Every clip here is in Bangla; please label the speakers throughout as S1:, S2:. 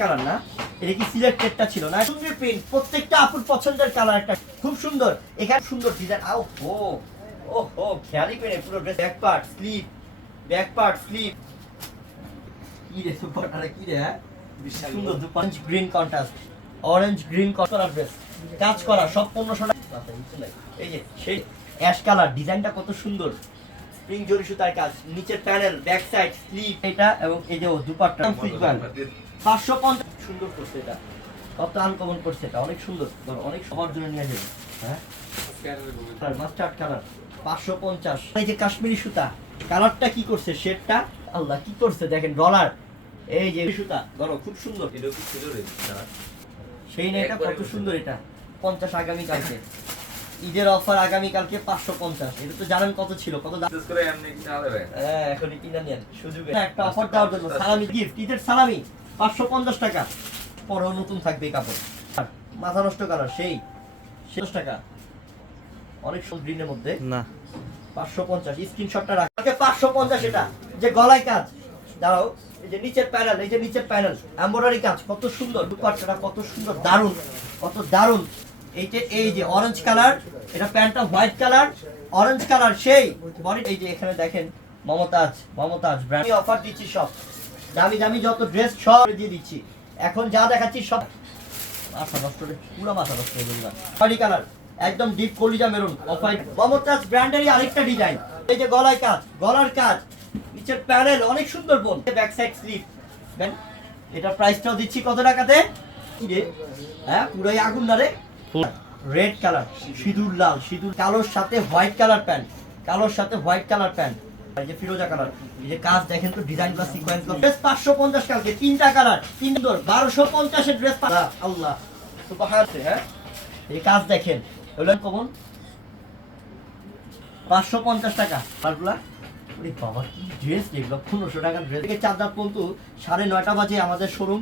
S1: কালার না এটা কি সিলেক্টেডটা ছিল না? সুন্দর প্রিন্ট প্রত্যেকটা আপুর পছন্দের কালার একটা। খুব সুন্দর। এখানে সুন্দর ডিজাইন আও ও ও খেয়ালি করে পুরো dress back part slip back part slip কি রে সুপারটা কি রে হ্যাঁ? সুন্দর দুপাঞ্চ green contrast orange green colour dress কাজ করা সব পনেরোশো টাকা। এই যে সেই অ্যাশ কালার ডিজাইনটা কত সুন্দর। স্প্রিং জরি সুতার কাজ নিচের প্যানেল ব্যাক সাইড স্লিপ এটা এবং এই যে দুপাট্টা ফিটবাল পাঁচশো পঞ্চাশ সুন্দর করছে এটা। কত আনকমন করছে এটা? অনেক সুন্দর। ধরো, অনেক সবার জন্য নিয়ে যাবে। হ্যাঁ? মাস্টার্ড কালার পাঁচশো পঞ্চাশ। এই যে কাশ্মীরি সুতা কালারটা কি করছে? শেডটা আল্লাহ কি করছে? দেখেন ডলার এই যে সুতা ধরো খুব সুন্দর। সেই না এটা কত সুন্দর এটা। পঞ্চাশ আগামী কালকে ঈদের অফার আগামী কালকে পাঁচশো পঞ্চাশ। এটা তো জানেন কত ছিল কত দাম হ্যাঁ এখনই কিনে নেন সুযোগে। একটা অফার দেওয়ার জন্য সালামি গিফট ঈদের সালামি পাঁচশো পঞ্চাশ টাকা। পরেও নতুন থাকবে কাপড়। মাথা নষ্ট কালার সেই শেষ টাকা। অনেক সুন্দর গ্রিনের মধ্যে।
S2: না।
S1: পাঁচশো পঞ্চাশ স্ক্রিনশটটা রাখে। পাঁচশো পঞ্চাশ এটা যে গলায় কাজ। দাঁড়াও এই যে নিচের প্যানেল এই যে নিচের প্যানেল এমব্রয়ডারি কাজ কত সুন্দর দুপাট্টাটা কত সুন্দর দারুণ কত দারুণ। এই যে এই যে অরেঞ্জ কালার এটা প্যান্টটা হোয়াইট কালার অরেঞ্জ কালার সেই বডি এই যে এখানে দেখেন মমতাজ মমতাজ ব্র্যান্ড অফার দিচ্ছি সব। দামি দামি যত ড্রেস সব দিয়ে দিচ্ছি। এখন যা দেখাচ্ছি সব মাথা নষ্ট পুরো মাথা নষ্ট বডি কালার একদম ডিপ কলিজা মেরুন অফ হোয়াইট মমতাজ ব্র্যান্ডেরই আরেকটা ডিজাইন এই যে গলায় কাজ, গলার কাজ। নিচের প্যানেল অনেক সুন্দর বোন। ব্যাক সাইড স্লিপ এটা প্রাইসটাও দিচ্ছি কত টাকাতে? হ্যাঁ পুরোই আগুন না রেড কালার সিঁদুর লাল, সিঁদুর কালোর সাথে হোয়াইট কালার প্যান্ট কালোর সাথে হোয়াইট কালার প্যান্ট এই যে ফিরোজা কালার এই যে কাজ দেখেন তো ডিজাইন বা সিকোয়েন্স ড্রেস পাঁচশো পঞ্চাশ কালকে, তিনটা কালার তিন দর, বারোশো পঞ্চাশের ড্রেস আল্লাহ তো সুবহান হ্যাঁ? এই কাজ দেখেন, এগুলো কমন? পাঁচশো পঞ্চাশ টাকা আরগুলা ওরে বাবা কি ড্রেস এগুলো পনেরোশো টাকার ড্রেস থেকে চার চারটা পর্যন্ত সাড়ে নয়টা বাজে আমাদের শোরুম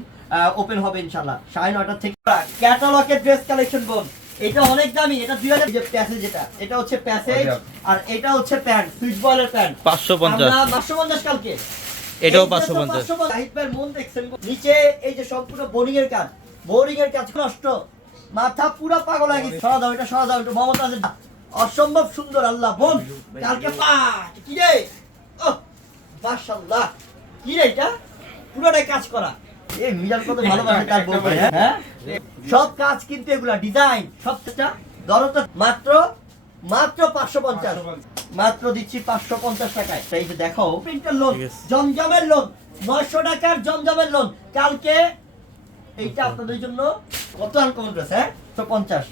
S1: ওপেন হবে ইনশাল্লাহ সাড়ে নয়টা থেকে ক্যাটালগের ড্রেস কালেকশন বোন এটা অনেক দামি এটা দুই হাজার যে প্যাসেজ যেটা এটা হচ্ছে প্যাসেজ আর এটা হচ্ছে প্যান্ট সুইচ বলের প্যান্ট
S2: পাঁচশো পঞ্চাশ।
S1: পাঁচশো পঞ্চাশ কালকে।
S2: এটাও পাঁচশো পঞ্চাশ।
S1: 550 জাহিদ ভাইয়ের মন দেখছেন নিচে এই যে সম্পূর্ণ বোরিং এর কাজ। বোরিং এর কাজ নষ্ট। মাথা পুরো পাগল হয়ে গেছে। সরা দাও এটা সরা দাও একটু মমতা আছে। অসম্ভব সুন্দর আল্লাহ বোন। কালকে পাট কি রে? মাশাআল্লাহ। কি রে এটা? পুরোটাই কাজ করা। এই মিজান কত ভালোবাসে তার বলবে হ্যাঁ? সব কাজ কিন্তু এগুলা ডিজাইন সবটা মাত্র মাত্র পাঁচশো পঞ্চাশ। মাত্র দিচ্ছি পাঁচশো পঞ্চাশ টাকায়। এই যে দেখো প্রিন্টার লোন জমজমের লোন নয়শো টাকার জমজমের লোন কালকে এইটা আপনাদের জন্য কত আনকমন ড্রেস হ্যাঁ? তো পঞ্চাশ।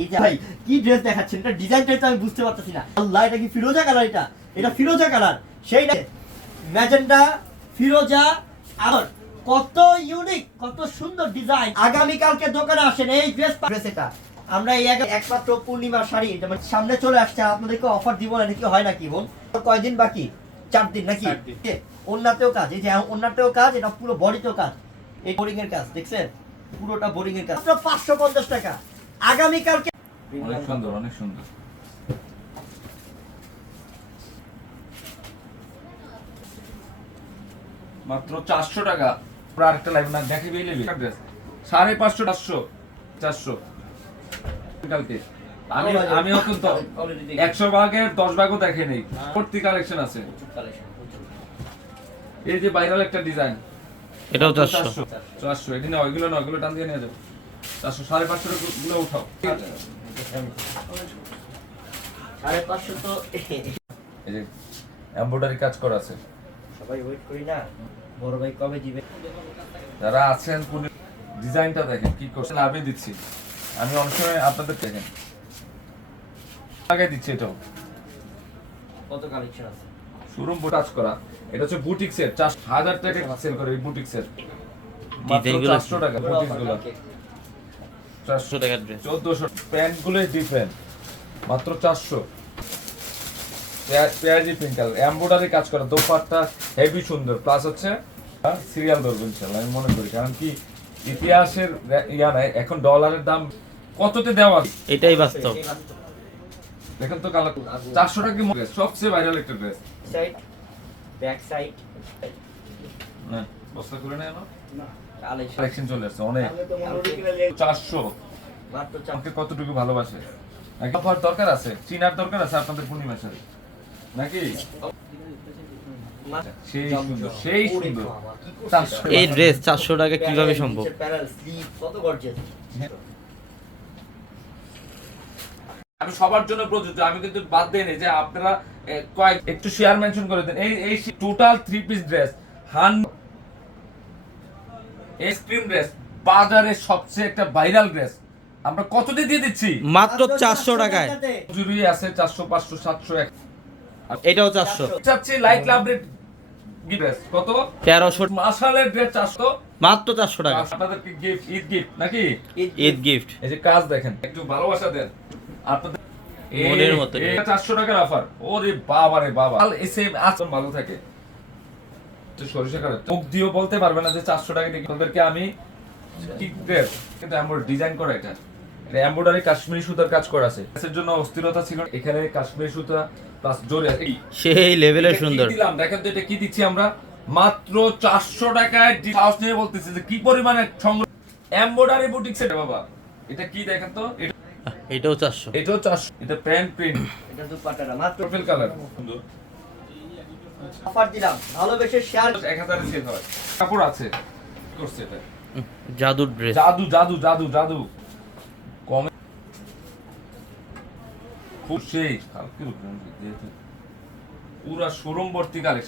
S1: এই যে ভাই কি ড্রেস দেখাচ্ছেন? এটা ডিজাইনটা তো আমি বুঝতে পারতেছি না। আল্লাহ এটা কি ফিরোজা কালার এটা? এটা ফিরোজা কালার সেইটা ম্যাজেন্ডা ফিরোজা আর কত ইউনিক কত সুন্দর ডিজাইন আগামী কালকে দোকানে আসেন এই ড্রেস ড্রেস এটা। আমরা এই একমাত্র পূর্ণিমার শাড়ি এটা মানে সামনে চলে আসছে আপনাদেরকে অফার দিব না নাকি হয় নাকি বোন? কয়দিন বাকি? চার দিন নাকি?
S3: দিন।
S1: কাজ এই যে ওন্নাতেও কাজ এটা পুরো বডিতেও কাজ। এই বোরিং এর কাজ দেখছেন? পুরোটা বোরিং এর কাজ পাঁচশো পঞ্চাশ টাকা। আগামী কালকে
S3: অনেক সুন্দর অনেক সুন্দর। মাত্র চারশো টাকা। আমরা আরেকটা লাইভ না দেখে বেয়ে নেবে ড্রেস সাড়ে পাঁচশো চারশো চারশো। কালকে আমি আমি একশো ভাগের দশ ভাগও দেখে নেই। ভর্তি কালেকশন আছে। এই যে ভাইরাল একটা ডিজাইন
S2: এটাও চারশো।
S3: চারশো। এটি না ওইগুলো না ওইগুলো টান দিয়ে নিয়ে যাও। চারশো সাড়ে পাঁচশো গুলো উঠাও।
S1: সাড়ে পাঁচশো তো
S3: এই যে এমব্রয়ডারি কাজ করা আছে।
S1: সবাই ওয়েট করি না। বড় ভাই কবে দিবে?
S3: যারা আছেন কোন ডিজাইনটা দেখেন কি করছে লাভে দিচ্ছি। আমি অনেক সময় আপনাদের দেখেন। লাগাই দিচ্ছি এটাও।
S1: কত কালেকশন আছে?
S3: শোরুম কাজ করা। এটা হচ্ছে বুটিক সেট চার হাজার টাকা সেল করে এই বুটিক সেট চারশো টাকা বুটিকগুলো। চারশো
S2: ড্রেস
S3: চোদ্দশো। প্যান্টগুলো ডিফারেন্ট মাত্র চারশো। পেঁয়াজি এমব্রয়ডারি কাজ করা দোপাট্টা হেভি সুন্দর প্লাস হচ্ছে সিরিয়াল ধরবো ইনশাল্লাহ আমি মনে করি কারণ কি ইতিহাসের ইয়া নাই এখন ডলারের দাম কততে দেওয়া
S2: এটাই বাস্তব।
S3: দেখেন তো কালার চারশো টাকা সবচেয়ে ভাইরাল একটা ড্রেস
S1: সাইড ব্যাক সাইড
S3: বস্তা করে নেয় না কালেকশন চলে আসছে অনেক। চারশো। আমাকে কতটুকু ভালোবাসে? অফার দরকার আছে চিনার দরকার আছে আপনাদের পূর্ণিমার সাথে। নাকি?
S2: এই ড্রেস চারশো টাকা কীভাবে সম্ভব?
S3: আমি সবার জন্য প্রযোজ্য আমি কিন্তু বাদ দেই নাই যে আপনারা কয়েক একটু শেয়ার মেনশন করে দেন। এই এই টোটাল থ্রি পিস ড্রেস হান এক্সট্রিম ড্রেস বাজারে সবচেয়ে একটা ভাইরাল ড্রেস আমরা কত দিয়ে দিয়ে দিচ্ছি?
S2: মাত্র চারশো টাকায়।
S3: জুড়ি আছে চারশো পাঁচশো সাতশো এক
S2: এটাও চারশো।
S3: চাচ্ছি লাইট লাভ রেট কত?
S2: তেরোশো।
S3: মাসালের ড্রেস চারশো।
S2: মাত্র চারশো টাকা।
S3: আপনাদেরকে গিফট ঈদ গিফট নাকি?
S2: ঈদ গিফট
S3: এই যে কাজ দেখেন একটু ভালোবাসা দেন। আপনাদের
S2: মনের মতো।
S3: চারশো টাকার অফার ওরে বাবা রে বাবা। এসে আসন ভালো থাকে। তো সরিষা কাটে। মুখ দিয়েও বলতে পারবে না যে চারশো টাকা দিয়ে তোদেরকে আমি কিন্তু এমন ডিজাইন করা এটা। এটা এমব্রয়ডারি কাশ্মীরি সুতার কাজ করা আছে। এর জন্য অস্থিরতা ছিল এখানে কাশ্মীরি সুতা প্লাস জোরে এই
S2: সেই
S3: কি
S2: সুন্দর।
S3: দিলাম? দেখেন তো এটা কি দিচ্ছি আমরা? মাত্র চারশো টাকায় সাহস নিয়ে বলতেছি যে কি পরিমাণে সংগ্রহ এমব্রয়ডারি বুটিক সেট বাবা। এটা কি দেখেন তো?
S2: এটাও চারশো।
S3: এটাও চারশো। এটা প্যান্ট প্রিন্ট
S1: এটা দুপাটাটা মাত্র
S3: প্রোফাইল কালার সুন্দর।
S1: অফার দিলাম। ভালোবেসে শেয়ার
S3: এক হাজারে সেল হয়। কাপড় আছে। করছে এটা?
S2: জাদুর ড্রেস
S3: জাদু জাদু জাদু জাদু। খুব সেই কালকে পুরা শোরুম ভর্তি কালেকশন